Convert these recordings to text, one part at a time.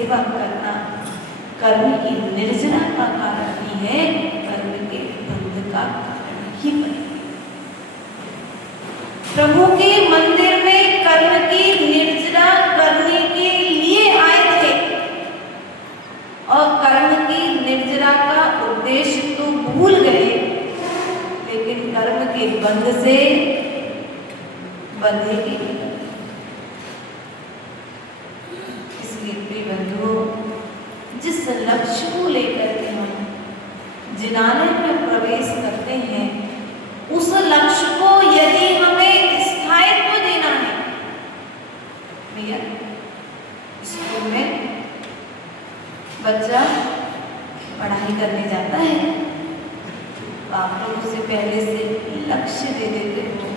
सेवा सेवा करना कर्म की निर्जना का कारण ही है, कर्म के बंध का कारण ही बने। प्रभु के मंदिर में कर्म की निर्जना करने के लिए आए थे और कर्म की निर्जना का उद्देश्य तो भूल गए, लेकिन कर्म के बंध से बंधेगी। इसलिए प्रिय बंधुओं, जिस लक्ष्य को लेकर के हम जिनालय में प्रवेश करते हैं, उस लक्ष्य को यदि हमें स्थायित्व देना है, भैया स्कूल में बच्चा पढ़ाई करने जाता है तो आप लोग उसे पहले से लक्ष्य दे देते हो,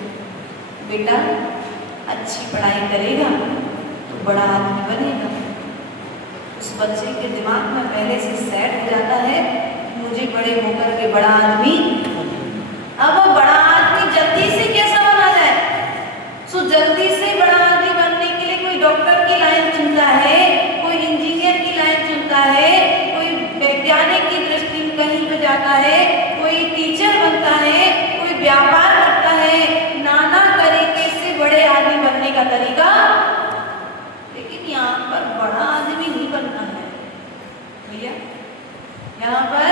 बेटा अच्छी पढ़ाई करेगा तो बड़ा आदमी बनेगा। उस बच्चे के दिमाग में पहले से सेट हो जाता है मुझे बड़े होकर के बड़ा आदमी। अब वो बड़ा आदमी जल्दी से कैसा बना जाए? सो जल्दी से बड़ा आदमी बनने के लिए कोई डॉक्टर की लाइन चुनता है, कोई इंजीनियर की लाइन चुनता है, कोई वैज्ञानिक की दृष्टि में कहीं पे जाता है, कोई टीचर बनता है, कोई व्यापार करता है, नाना तरीके से बड़े आदमी बनने का तरीका। लेकिन यहाँ पर बड़ा आदमी नहीं बनना है भैया। यहाँ पर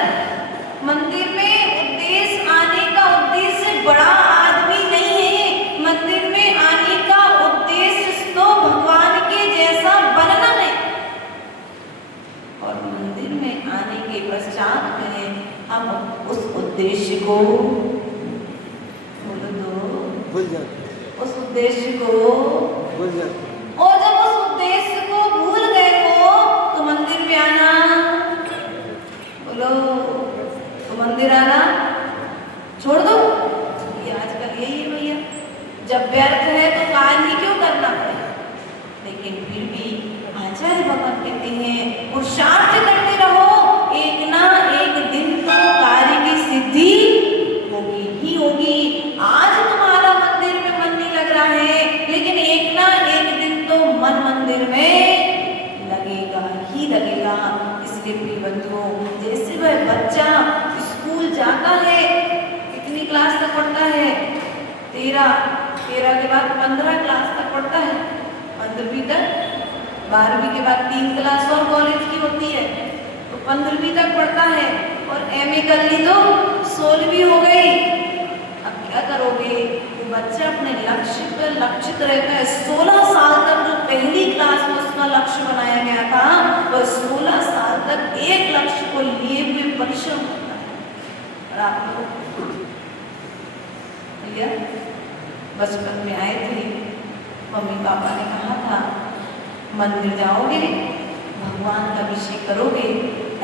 मंदिर में उद्देश्य आने का उद्देश्य बड़ा आदमी नहीं है। मंदिर में आने का उद्देश्य तो भगवान के जैसा बनना है। और मंदिर में आने के पश्चात में हम उस उद्देश्य को भूल जाते, उस उद्देश्य को भूल जाते। और जब उस उद्देश्य को भूल गए हो तो मंदिर में आना, बोलो तो मंदिर आना छोड़ दो। ये आजकल यही है भैया, जब व्यर्थ है तो कार्य ही क्यों करना पड़े। लेकिन फिर भी आचार्य भगवान कहते हैं पुरुषार्थ करते रहो, एक ना एक दिन तो कार्य की सिद्धि होगी ही होगी। आज तुम्हारा मंदिर में मन नहीं लग रहा है, लेकिन एक ना एक दिन तो मन मंदिर में लगेगा ही लगेगा। इसलिए प्रिय बंधुओं, जैसे वह बच्चा स्कूल जाता है, कितनी क्लास तक पढ़ता है? 13 के बाद 15 क्लास तक पढ़ता है, 15वीं तक। 12वीं के बाद 3 क्लास और कॉलेज की होती है तो 15वीं तक पढ़ता है, और एमए कर ली तो 16वीं हो गई। अब क्या करोगे? वो बच्चा अपने लक्ष्य पर लक्षित रहता है। 16 साल तक जो पहली क्लास में उसका लक्ष्य बनाया गया था, वह 16 साल तक एक लक्ष्य को लिए हुए परिश्रम करता है। और आप लोग भैया बचपन में आए थे, मम्मी पापा ने कहा था मंदिर जाओगे, भगवान का अभिषेक करोगे,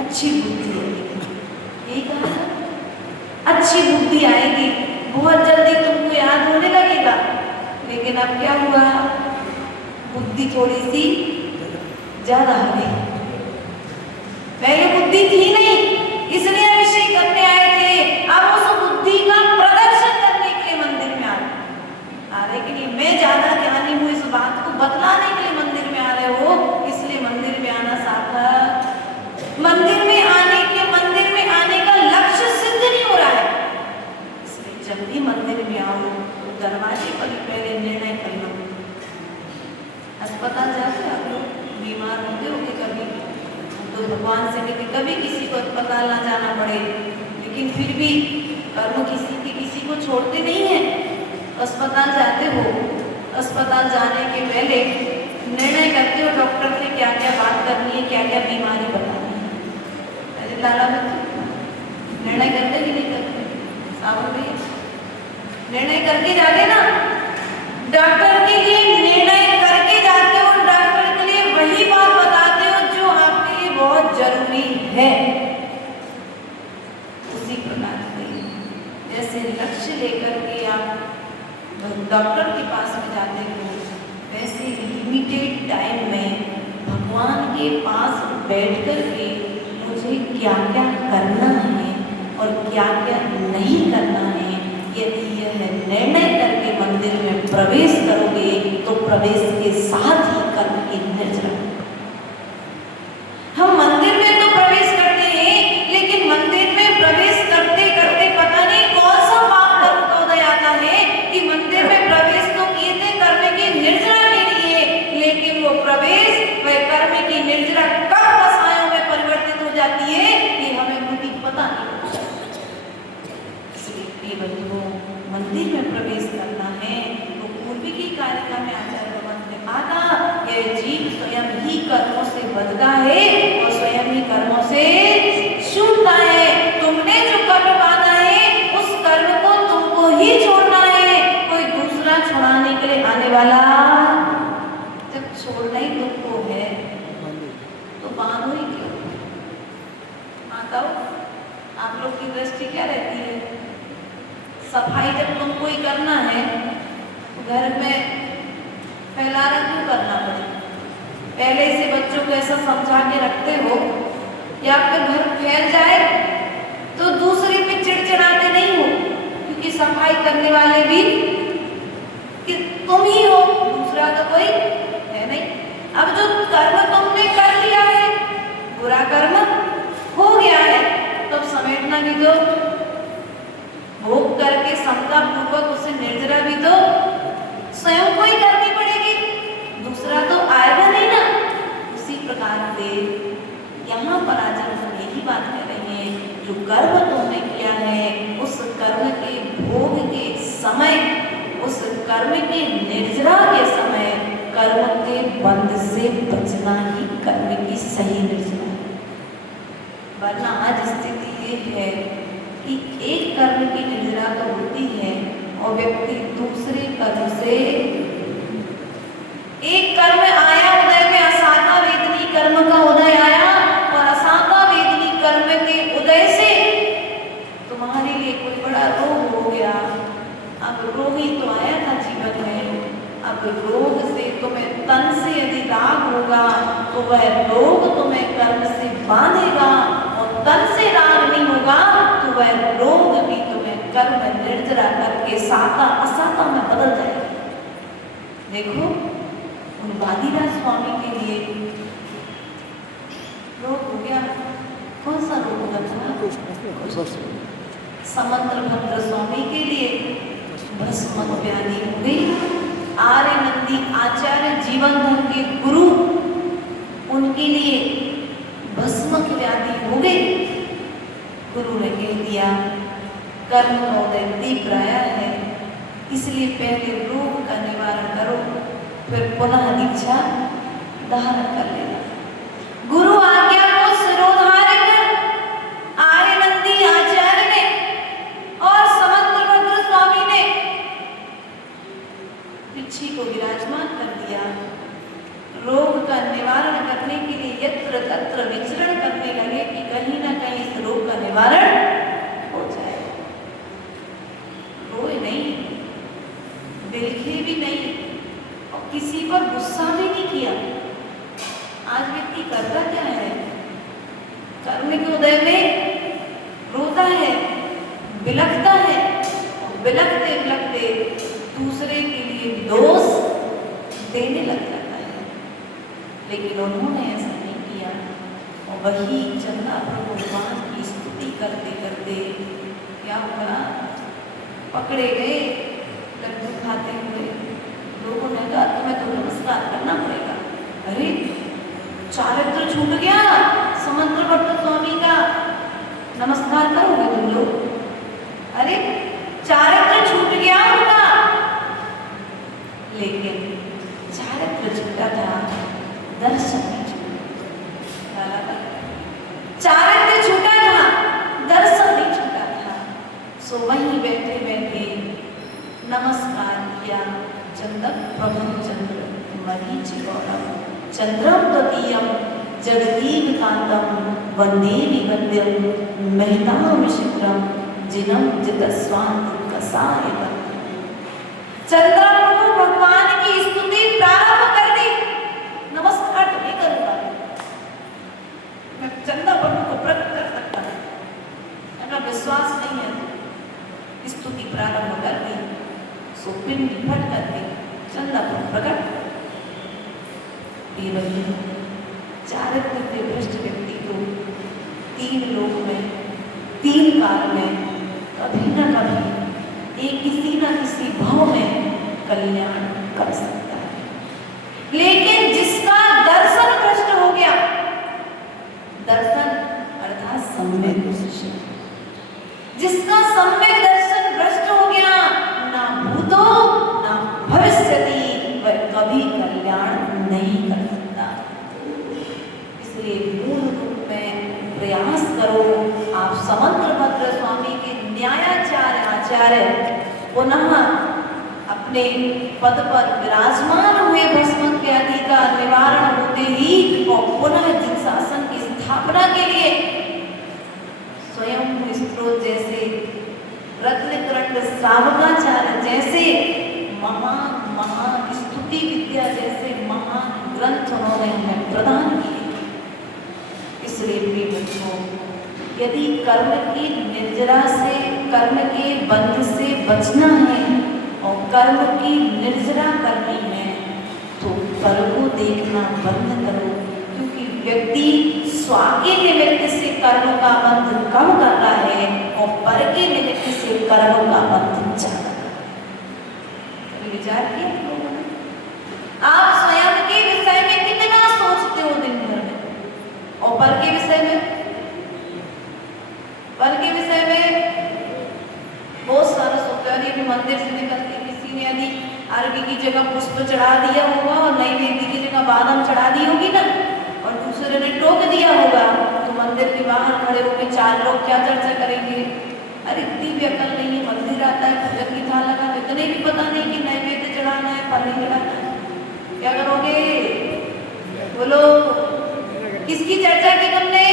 अच्छी बुद्धि आएगी। यही कहा था, अच्छी बुद्धि आएगी, बहुत जल्दी तुमको याद होने लगेगा। लेकिन अब क्या हुआ? बुद्धि थोड़ी सी ज्यादा हो गई। पहले बुद्धि थी नहीं, इसलिए अभिषेक करने आए थे। अब उस बुद्धि का प्रदर्शन करने के लिए मंदिर में आ रहे के लिए, मैं ज्यादा ज्ञानी हूँ इस बात को बतलाने के लिए मंदिर में आ रहे हो, इसलिए मंदिर में आना सार्थक। मंदिर में आने का लक्ष्य सिद्ध नहीं हो रहा है। इसलिए जब भी मंदिर में आओ तो दरवाजे पर ही पहले निर्णय कर लो। अस्पताल जाते आप लोग, बीमार होते हो कभी, तो भगवान से कहते कभी किसी को अस्पताल ना जाना पड़े, लेकिन फिर भी कर्म किसी को छोड़ते नहीं है। अस्पताल जाते हो, अस्पताल जाने के पहले निर्णय करते हो डॉक्टर से क्या क्या बात करनी है, क्या क्या बीमारी बतानी है। अरे लाला बच्चे निर्णय करते कि नहीं करते? सावन भैया निर्णय करके जाते ना, डॉक्टर के लिए निर्णय करके जाते हो, डॉक्टर के लिए वही बात बताते हो जो आपके लिए बहुत जरूरी है। उसी प्रकार से जैसे लक्ष्य लेकर के आप डॉक्टर के पास में जाते हो, वैसे लिमिटेड टाइम में भगवान के पास बैठ कर के मुझे क्या क्या करना है और क्या क्या नहीं करना है, यदि यह निर्णय करके मंदिर में प्रवेश करोगे तो प्रवेश के साथ ही कर्म की निर्जरा। करे वो स्वयं ही कर्मों से छूटता है। तुमने जो कर्म बांधा है उस कर्म को तुमको ही छोड़ना है, कोई दूसरा छुड़ाने के लिए आने वाला। जब छोड़ना ही तुमको है तो बांधो ही क्यों? माताओं, आप लोग की दृष्टि क्या रहती है? सफाई जब तुमको ही करना है तो घर में फैलाना क्यों करना पड़े? पहले से बच्चों को ऐसा समझा के रखते हो या फिर घर फैल जाए तो दूसरे पे चिड़चिड़ाते नहीं हो, क्योंकि सफाई करने वाले भी कि तुम ही हो, दूसरा तो कोई है नहीं। अब जो कर्म तुमने कर लिया है, बुरा कर्म हो गया है, तो समेटना भी तो, भोग करके समता पूर्वक उसे निर्जरा भी तो स्वयं को ही करनी पड़ेगी, दूसरा तो आएगा नहीं ना। उसी प्रकार से यहाँ पर आज हम यही बात कर रहे हैं, जो कर्म तुमने किया है उस कर्म के भोग के समय, उस कर्म के निर्जरा के समय कर्म के बंध से बचना ही कर्म की सही निर्जरा है। वरना आज स्थिति ये है कि एक कर्म की निर्जरा तो होती है और व्यक्ति दूसरे कर्म से, एक कर्म आया उदय में असाता वेदनी कर्म का उदय आया और असाता वेदनी कर्म के उदय से तुम्हारे लिए कोई बड़ा रोग हो गया। अब रोग ही तो आया था जीवन में, अब रोग से तुम्हें तन से यदि राग होगा तो वह रोग तुम्हें कर्म से बांधेगा, और तन से राग नहीं होगा तो वह रोग भी तुम्हें कर्म निर्जरा करके साता असाता में बदल जाएगा। देखो उन वादीराज स्वामी के लिए रोग हो गया, कौन सा रोग होगा था? समंत्र भद्र स्वामी के लिए भस्म व्याधि हो गई। आर्य नंदी आचार्य जीवन धर के गुरु, उनके लिए भस्म व्याधि हो गई। गुरु ने कह दिया कर्म का उदय तीव्र आया है, इसलिए पहले रोग का निवारण करो, फिर पुनः दीक्षा धारण कर लेना। गुरु आज्ञा को सिरोधार्य कर आर्य नंदी आचार्य ने और समंत्र भद्र स्वामी ने पिछी को विराजमान कर दिया। रोग का निवारण करने के लिए यत्र तत्र विचरण करने लगे कि कहीं ना कहीं इस रोग का निवारण हो जाए। रोए नहीं, बिलखे भी नहीं और किसी पर गुस्सा भी नहीं किया। आज व्यक्ति करता क्या है? कर्म के उदय में रोता है, बिलखता है और बिलखते बिलखते दूसरे के लिए दोष देने लग जाता है। लेकिन उन्होंने ऐसा नहीं किया और वही चंदा प्रभु भगवान की स्तुति करते करते क्या हुआ? पकड़े गए लड्डू खाते हुए। लोगों ने कहा तुम्हें तो नमस्कार करना पड़ेगा। अरे चारित्र छूट गया समंत्र भट्ट स्वामी का, नमस्कार करोगे तुम लोग? अरे चारित्र छूट गया उनका, लेकिन चारित्र छूटा था, दर्शन नहीं छूटा। चारित्र छूटा था, दर्शन नहीं छूटा था। सो वहीं बैठे बैठे नमस्कार किया। चंदक प्रभु चंद्र मरीच गौरव चंद्रम ततीयम जगदीव कांतम वंदे विवंद्यम महताम शिखरम जिनम जितस्वांत कसायतम। चंद्र प्रभु भगवान की स्तुति प्रारंभ कर दी। नमस्कार तो नहीं करूंगा, मैं चंद्र प्रभु को प्रकट कर सकता हूँ, अगर विश्वास नहीं है। स्तुति प्रारंभ कर दी, सो पिंड फट करके चंद्र प्रभु प्रकट। चारित्र के भ्रष्ट व्यक्ति को तीन लोक में, तीन काल में कभी न कभी एक किसी न किसी भाव में कल्याण कर सकता है। लेकिन जिसका दर्शन भ्रष्ट हो गया, दर्शन अर्थात सम्यक दर्शन, जिसका सम्यक दर्शन भ्रष्ट हो गया, ना भूतो ना भविष्यति, वह कभी कल्याण नहीं कर सकता। इसलिए मूल रूप में प्रयास करो। आप समंत्रभद्र स्वामी के न्यायाचार्य आचार्य पुनः अपने पद पर विराजमान हुए, भस्म के आदि का निवारण होते ही और पुनः जिन शासन की स्थापना के लिए स्वयं स्त्रोत जैसे, रत्नकरंड श्रावकाचार्य जैसे महान महान स्तुति विद्या जैसे महान ग्रंथ उन्होंने हमें प्रदान किए। इसलिए प्रिय बच्चों, यदि कर्म की निर्जरा से, कर्म के बंध से बचना है और कर्म की निर्जरा करनी है तो पर को देखना बंद करो, क्योंकि व्यक्ति स्व के निमित्त से कर्म का बंध कम कर रहा है और पर के निमित्त से कर्म का बंध ज्यादा। विचार किया लोगों ने? आप स्वयं के विषय में कितना सोचते हो दिन भर में, और पर के विषय में, पर के विषय में बहुत सारा सोचते हैं। अभी मंदिर से निकलते किसी ने यदि अरबी की जगह पुष्प चढ़ा दिया होगा और नैवेद्य की जगह बादाम चढ़ा दी होगी ना, और दूसरे ने टोक दिया होगा, तो मंदिर के बाहर खड़े होकर चार लोग क्या चर्चा करेंगे? अरे इतनी भी अकल नहीं है, मंदिर आता है, पूजन की थाल लगा, इतने भी पता नहीं कि नैवेद्य चढ़ाना है, फल नहीं चढ़ाना है, क्या करोगे? बोलो, किसकी चर्चा की तुमने?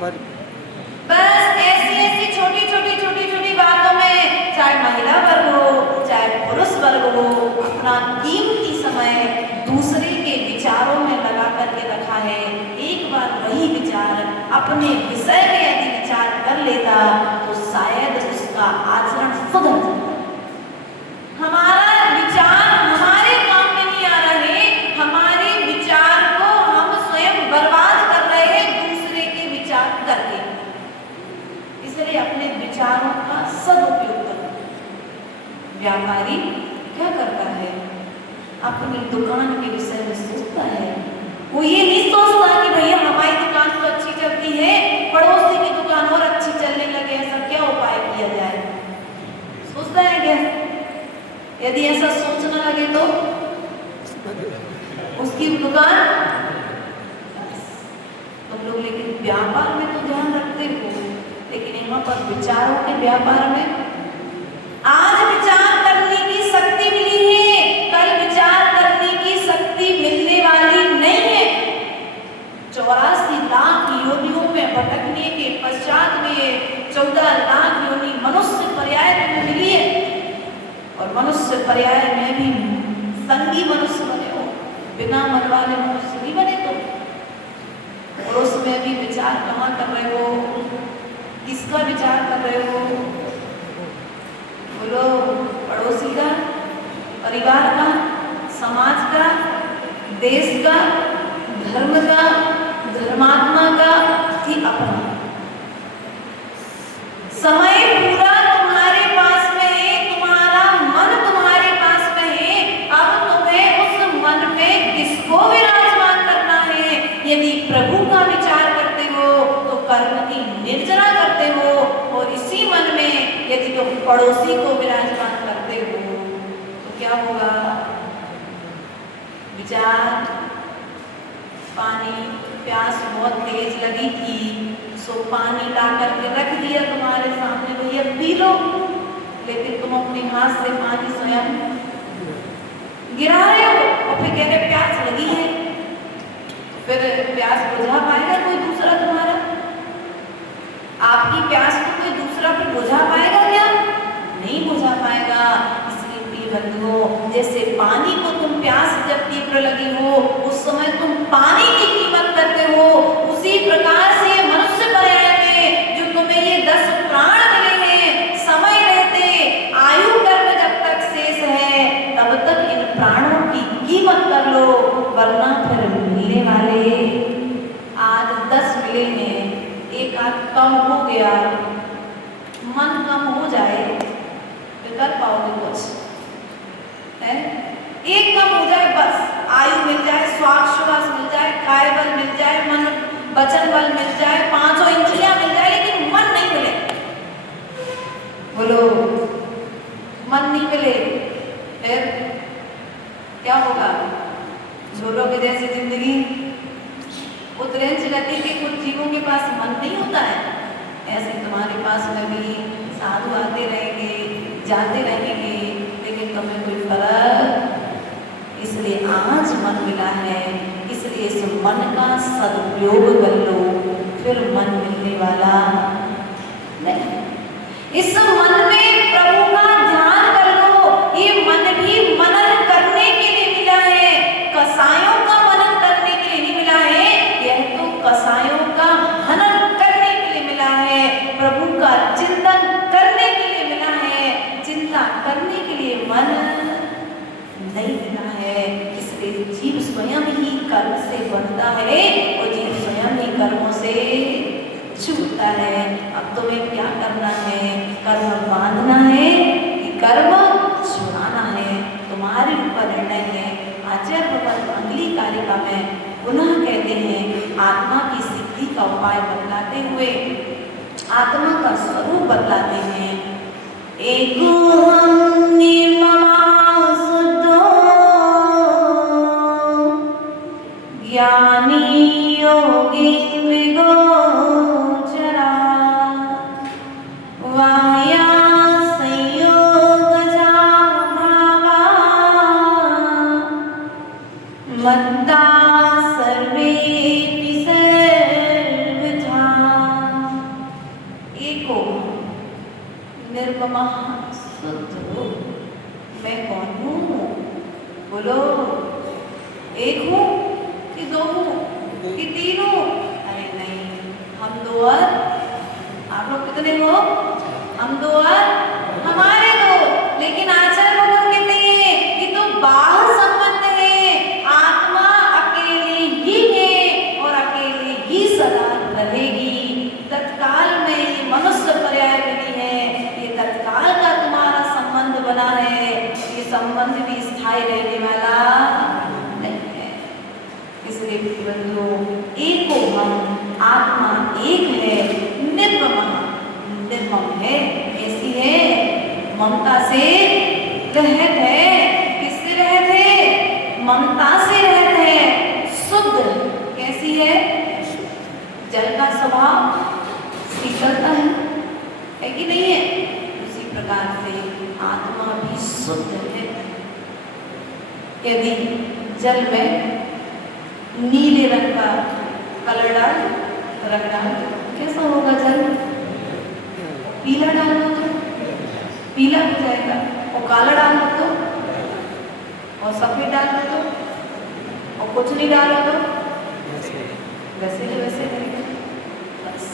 बस ऐसी ऐसी छोटी छोटी बातों में, चाहे महिला वर्ग हो चाहे पुरुष वर्ग हो, अपना कीमती समय दूसरे के विचारों में लगा करके रखा है। एक बार वही विचार अपने विषय में यदि विचार कर लेता तो शायद उसका आचरण सुधर जाता। हमारा विचार हमारे काम में नहीं आ रहे, हमारे विचार को हम स्वयं बर्बाद कर रहे हैं दूसरे के विचार करके। इसलिए अपने विचारों का सदुपयोग करो। व्यापारी क्या करता है? अपनी दुकान के विषय में सोचता है। वो ये नहीं सोचता कि भैया हमारी दुकान तो अच्छी चलती है, पड़ोसी की दुकान और अच्छी चलने लगे, ऐसा क्या उपाय किया जाए? सोचता है क्या? यदि ऐसा सोचना लगे तो उसकी दुकान, तुम लोग लेकिन व्यापार में तो ध्यान रखते हो, लेकिन यहाँ पर विचारों के व्यापार में आज विचार करने की शक्ति मिली है, कल विचार करने की शक्ति मिलने वाली नहीं है। 84 लाख योनियों में भटकने के पश्चात में 14 लाख योनि मनुष्य पर्याय में मिली है, और मनुष्य पर्याय में भी संगी मनुष्य बने हो, बिना मन वाले मनुष्य नहीं बने। तो और उसमें भी विचार कहाँ कर रहे हो? किसका विचार कर रहे हो? बोलो, पड़ोसी का, परिवार का, समाज का, देश का, धर्म का, धर्मात्मा का कि अपना? समय पूरा तुम्हारे पास में है, तुम्हारा मन तुम्हारे पास में है, अब तुम्हें उस मन में किसको विराजमान करना है? यदि प्रभु का विचार करते हो तो कर्म की निर्जरा करते हो, और इसी मन में यदि तुम पड़ोसी को विराजमान करते हो तो क्या होगा? विचार, पानी, प्यास बहुत तेज लगी थी, सो पानी ला करके रख दिया तुम्हारे सामने, भैया पी लो, लेकिन तुम अपने हाथ से पानी स्वयं गिरा रहे हो और फिर कह रहे प्यास लगी है। फिर प्यास बुझा पाएगा कोई दूसरा तुम्हारा? आपकी प्यास को कोई दूसरा फिर बुझा पाएगा क्या? नहीं बुझा पाएगा। इसलिए प्रिय बंधुओं, जैसे पानी को तुम प्यास जब तीव्र लगी हो उस समय तुम पानी की कीमत करते हो, उसी प्रकार से मनुष्य पर्याय में जो तुम्हें ये 10 प्राण मिले हैं, समय रहते आयु कर्म जब तक शेष है तब तक इन प्राणों की कीमत कर लो, वरना फिर मिलने वाले आज 10 मिले हैं, एक आध कम हो गया, मन कम हो जाए तो कर पाओगे कुछ है? एक कम हो जाए बस, आयु मिल जाए, श्वास मिल जाए, काय बल मिल जाए, मन वचन बल मिल जाए, 5 इंद्रियां मिल जाए, लेकिन मन नहीं मिले। बोलो, मन नहीं मिले फिर क्या होगा? झोलों की जैसी जिंदगी उतरेंच गति के कुछ जीवों के पास मन नहीं होता है, ऐसे तुम्हारे पास में भी साधु आते रहेंगे, जाते रहेंगे, लेकिन तुम्हें कोई फर्क। इसलिए आज मन मिला है, इसलिए इस मन का सदुपयोग कर लो, फिर मन मिलने वाला नहीं। इस मन में प्रभु का ध्यान कर लो। ये मन भी मनन करने के लिए मिला है, कसायों का मनन करने के लिए नहीं मिला है, यह तो कसायों का हनन करने के लिए मिला है, प्रभु का चिंतन करने के लिए मिला है, चिंता करने के लिए मन नहीं मिला है। इसलिए जीव स्वयं ही कर्म से बढ़ता है और जीव स्वयं ही कर्मों से छूटता है। अब तुम्हें क्या करना है? कर्म बांधना है कि कर्म छुड़ाना है, तुम्हारे ऊपर निर्णय है। आचार्य भगवत अगली कारिका में पुनः कहते हैं, आत्मा की सिद्धि का उपाय बतलाते हुए आत्मा का स्वरूप बतलाते हैं। एको हम निर्ममा शुद्धो ज्ञानी योगी मृगोचरा वाया संयोगजा भावा मत्ता सर्वेपि सर्वथा। एको निर्ममः शुद्धो, मैं कौन हूँ? बोलो, एक हूँ कि दो हूँ कि तीन हूँ? अरे नहीं, हम दो और आप लोग कितने हो? हम दो और हमारे दो। लेकिन आचार्य भगवान कहते हैं कि तो बाह्य संबंध है, आत्मा अकेले ही है और अकेले ही सदा रहेगी। तत्काल में ये मनुष्य पर्याय नहीं है, ये तत्काल का तुम्हारा संबंध बना है, ये संबंध भी स्थायी रहने वाला नहीं है। इसलिए बंधु, एको हम, आत्मा एक है, निर्मम है, ऐसी है, ममता से रहित है। किससे रहित है? ममता से रहित है। शुद्ध कैसी है? जल का स्वभाव शीतलता है कि नहीं है? उसी प्रकार से आत्मा भी शुद्ध है। यदि जल में नीले रंग का कलर डाल रंग डाल कैसा होगा जल? पीला डाल दो तो पीला हो जाएगा, और काला डाल दो तो, और सफेद डाल दो तो, और कुछ नहीं डालो तो वैसे ही वैसे रहेगा। बस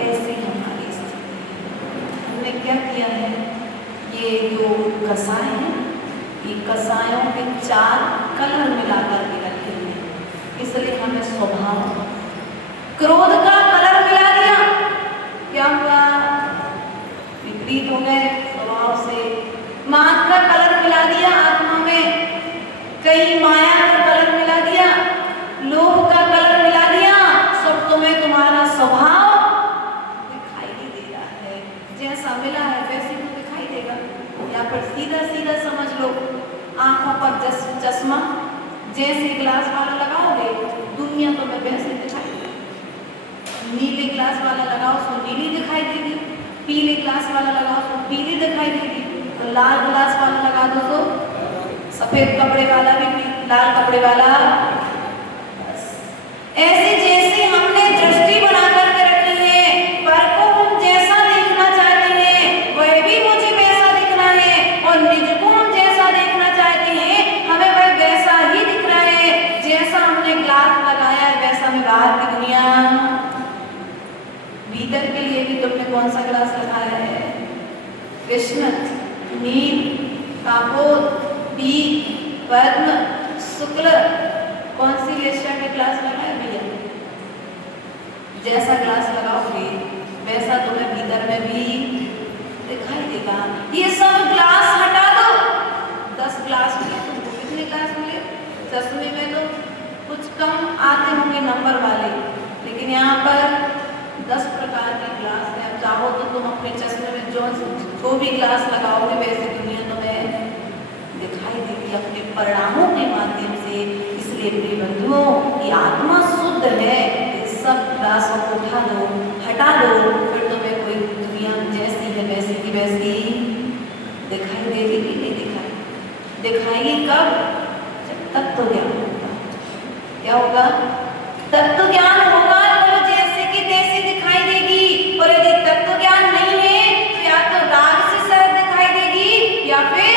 ऐसे ही हमारी स्थिति है। हमने क्या किया है? ये जो कसाय है, ये कसायों के 4 कलर मिलाकर के रखे हैं। इसलिए हमें स्वभाव, क्रोध का कलर मिला दिया, क्या हुआ? विपरीत हो गए स्वभाव से। मान का कलर मिला दिया आत्मा में, कई माया का कलर मिला दिया, लोभ का कलर मिला दिया। सब तुम्हें तुम्हारा स्वभाव दिखाई नहीं दे रहा है। जैसा मिला है वैसे ही दिखाई देगा। या फिर सीधा सीधा समझ लो, आंखों पर चश्मा जैसे ग्लास वाला लगाओगे, दुनिया तुम्हें वैसे दिखाई देगी। नीले ग्लास वाला लगाओ तो नीली दिखाई देगी, पीले ग्लास वाला लगाओ तो पीली दिखाई देगी, तो लाल ग्लास वाला लगा दो तो सफेद कपड़े वाला भी लाल कपड़े वाला। ऐसे जैसे हमने दृष्टि बना करके रखी है, पर को हम जैसा देखना चाहते हैं वह भी मुझे वैसा दिखना है, और निज को हम जैसा देखना चाहते हैं हमें वह वैसा ही दिख रहा है। जैसा हमने ग्लास लगाया है वैसा में बाहर की दुनिया। भीतर के लिए भी तुमने कौन सा ग्लास लगाया है? कृष्ण, नील, कापोर, पीत, पद्म, शुक्ल, कौन सी वेश्या के ग्लास लगाए भैया? जैसा ग्लास लगाओगे वैसा तुम्हें भीतर में भी दिखाई देगा। ये सब ग्लास हटा दो, 10 ग्लास मिले, तुमको कितने ग्लास मिले? चश्मे में तो कुछ कम आते होंगे नंबर वाले, लेकिन यहाँ पर 10 प्रकार के ग्लास है। अब चाहो तो तुम अपने चश्मे में जो भी ग्लास लगाओगे वैसे दुनिया तुम्हें दिखाई देगी अपने परिणामों के माध्यम से। इसलिए प्रिय बंधुओं, ये आत्मा शुद्ध शुद्ध है, इस सब रासों को उठा दो, हटा दो, फिर तुम्हें कोई दुनिया जैसी है वैसी की वैसी दिखाई देगी कि नहीं दिखाएगी कब? जब तत्व ज्ञान होगा। क्या होगा? तत्व ज्ञान होगा तो जैसे कि तैसी दिखाई देगी। और यदि तत्व ज्ञान नहीं है तो या तो राग से सहज दिखाई देगी या फिर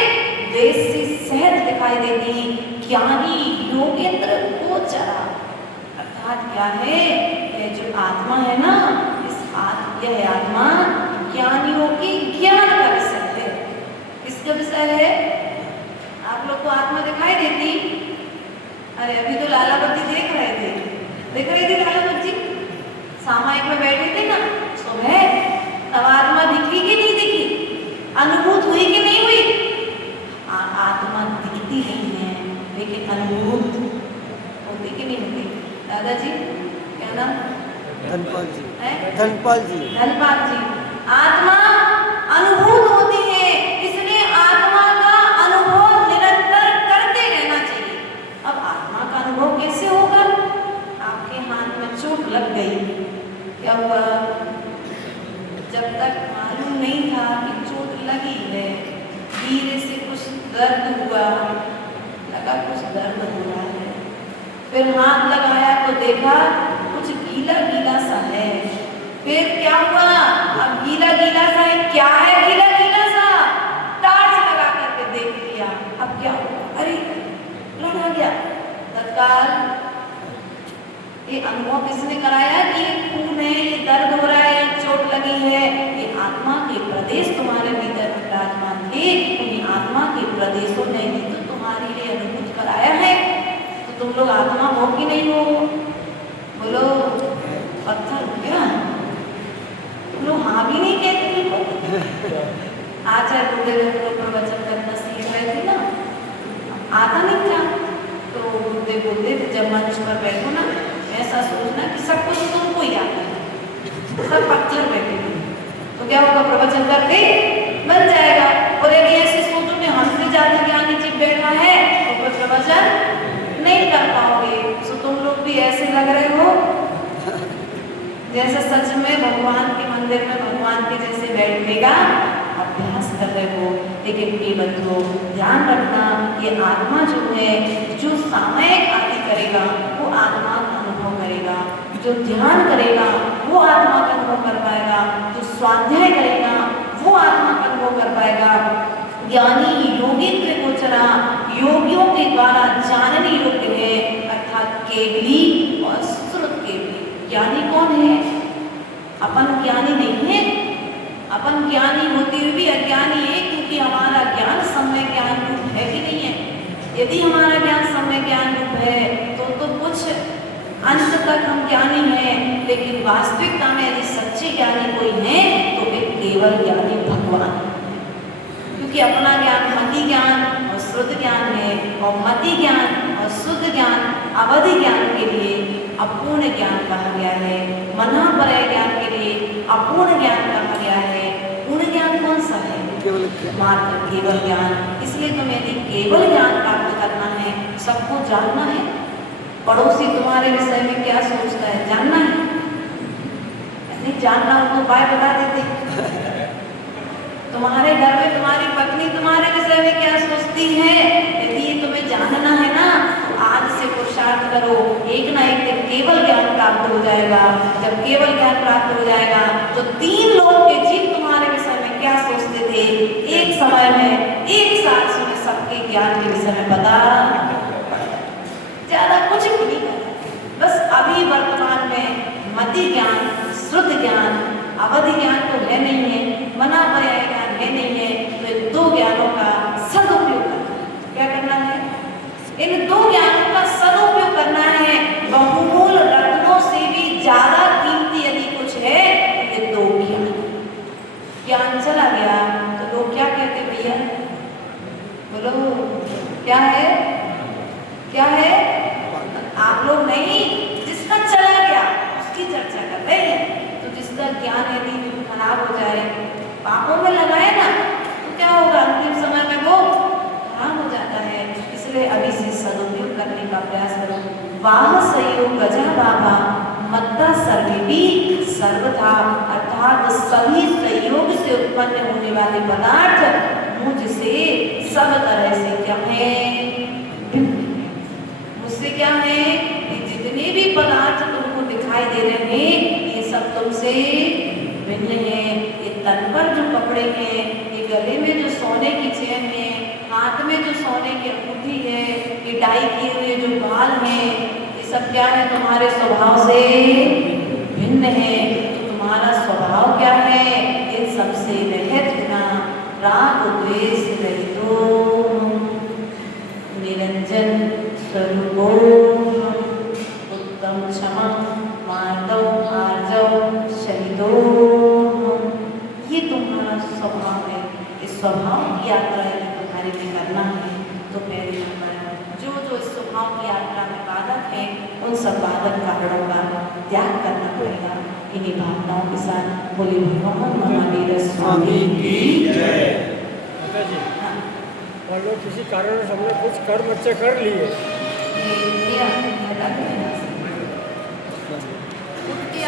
द्वेष से सहज दिखाई देगी। ज्ञानी योगेंद्र गोचरा अर्थात क्या है? ये जो आत्मा है ना, यह आत्मा ज्ञानियों की ज्ञान का विषय है। किसका विषय है? आप लोग को आत्मा दिखाई देती? अरे अभी तो लालावती देख रही थी लालावती सामायिक में बैठे थे ना सुबह, तब आत्मा दिखी कि नहीं दिखी? अनुभूत हुई कि नहीं हुई? आत्मा दिखती नहीं है लेकिन अनुभूत होती कि नहीं होती? दादाजी क्या नाम? धनपाल जी। धनपाल जी। धनपाल जी। आत्मा अनुभूत होती है, इसलिए आत्मा का अनुभव निरंतर करते रहना चाहिए। अब आत्मा का अनुभव कैसे होगा? आपके हाथ में चोट लग गई, क्या हुआ? जब तक मालूम नहीं था कि चोट लगी है, धीरे से कुछ दर्द हुआ, लगा कुछ दर्द हो रहा है, फिर हाथ लगाया तो देखा कुछ गीला गीला सा है। फिर क्या हुआ? अब गीला गीला सा है, क्या है गीला गीला सा? टार्च लगा करके देख लिया, अब क्या हुआ? अरे ब्लड आ गया। तत्काल ये अनुभव किसने कराया कि ये खून है, ये दर्द हो रहा है, चोट लगी है? ये आत्मा के प्रदेश तुम्हारे भीतर विराजमान थे, उन्हीं आत्मा के प्रदेशों ने ही तो तुम्हारे लिए अनुभूत कराया है। तो तुम लोग आत्मा हो कि नहीं हो? बोलो पत्थर हो क्या? तुम लोग हाँ भी नहीं कहते। आचार्य गुरुदेव प्रवचन करना सीख रहे थे ना, आता नहीं था तो गुरुदेव बोलते थे जब मंच पर बैठो ना, ऐसा सोचना कि सब कुछ तुमको ही आता है, सब पत्थर बैठे तो क्या होगा? प्रवचन करके बन जाएगा। और यदि ऐसे सोचो कि हमसे ज्यादा ज्ञानी जीव बैठा है तो कोई प्रवचन नहीं कर पाओगे। तो तुम लोग भी ऐसे लग रहे हो जैसे सच में भगवान के मंदिर में भगवान के जैसे बैठेगा, अभ्यास कर रहे हो। लेकिन ये बंधुओं ध्यान रखना, ये आत्मा जो है, जो सामयिक आदि करेगा वो आत्मा का अनुभव करेगा, जो ध्यान करेगा वो आत्मा का अनुभव कर पाएगा, जो स्वाध्याय करेगा वो आत्मा का अनुभव कर पाएगा। ज्ञानी योगी त्रिगोचरा, योगियों के द्वारा जानने योग्य है, अर्थात केवली और श्रुत केवली। ज्ञानी कौन है? अपन ज्ञानी नहीं है, अपन ज्ञानी होते हुए भी अज्ञानी है, क्योंकि हमारा ज्ञान सम्यक ज्ञान रूप है कि नहीं है? यदि हमारा ज्ञान सम्यक ज्ञान रूप है तो कुछ अंत तक हम ज्ञानी हैं, लेकिन वास्तविकता में यदि सच्चे ज्ञानी कोई है तो वे केवल ज्ञानी भगवान, क्योंकि अपना ज्ञान मति ज्ञान और शुद्ध ज्ञान है, और मति ज्ञान और शुद्ध ज्ञान अवधि ज्ञान के लिए अपूर्ण ज्ञान कहा गया है, मनापरय ज्ञान के लिए अपूर्ण ज्ञान कहा गया है। पूर्ण ज्ञान कौन सा है? मात्र केवल ज्ञान। इसलिए तुम्हें यदि केवल ज्ञान प्राप्त करना है, सबको जानना है, पड़ोसी तुम्हारे विषय में क्या सोचता है जानना है, नहीं जानना हो तो उपाय बता देते। तुम्हारे घर में तुम्हारी पत्नी तुम्हारे विषय में क्या सोचती है, यदि ये तुम्हें जानना है ना तो आज से पुरुषार्थ करो, एक ना एक दिन केवल ज्ञान प्राप्त हो जाएगा। जब केवल ज्ञान प्राप्त हो जाएगा तो 3 लोग के जीव तुम्हारे विषय में क्या सोचते थे, एक समय में एक साथ में सबके ज्ञान के विषय में पता, ज्यादा कुछ भी नहीं करना, बस अभी वर्तमान में मति ज्ञान, शुद्ध ज्ञान, अवधि ज्ञान तो है नहीं है, मना पर्याय ज्ञान है नहीं है, तो इन 2 ज्ञानों का सदुपयोग करना। क्या करना है? इन 2 ज्ञानों का सदुपयोग करना है। बहुमूल रत्नों से भी ज्यादा कीमती यदि कुछ है तो ये 2 ज्ञान चला गया तो लोग क्या कहते भैया, बोलो क्या है? क्या है? आप लोग नहीं, जिसका चला गया उसकी चर्चा कर रहे हैं। तो जिसका ज्ञान यदि खराब हो जाए, पापों में लगाए ना, तो क्या होगा? अंतिम समय में वो खराब हो जाता है। इसलिए अभी से सदुपयोग करने का प्रयास करो। वाह सहयोग गजा बाबा मत्ता सर्वेपि सर्वथा, अर्थात सभी संयोग से उत्पन्न होने वाले पदार्थ मुझसे सब तरह से क्या है, मुझसे क्या है, ये जितने भी पदार्थ तुमको दिखाई दे रहे हैं ये सब तुमसे भिन्न है। ये तन पर जो कपड़े हैं, ये गले में जो सोने की चेन है, हाथ में जो सोने की अंगूठी है, ये डाई किए हुए जो बाल हैं, ये सब क्या है, तुम्हारे स्वभाव से भिन्न है। तो तुम्हारा स्वभाव क्या है, इन सबसे रहित बिना राग द्वेष रहितो निरंजन स्वरूपो उत्तम क्षमं मार्दव आर्जव शहीदो। ये तुम्हारा स्वभाव है। इस स्वभाव की यात्रा यदि तुम्हारे में करना है तो पहले नंबर जो जो इस स्वभाव की यात्रा में बाधक है उन सब बाधक कारणों का त्याग करना पड़ेगा। इन्हीं भावनाओं के साथ बोले भगवान महावीर स्वामी की जय। हाँ। मान लो किसी कारण हमने कुछ कर्म अच्छे कर लिए, ये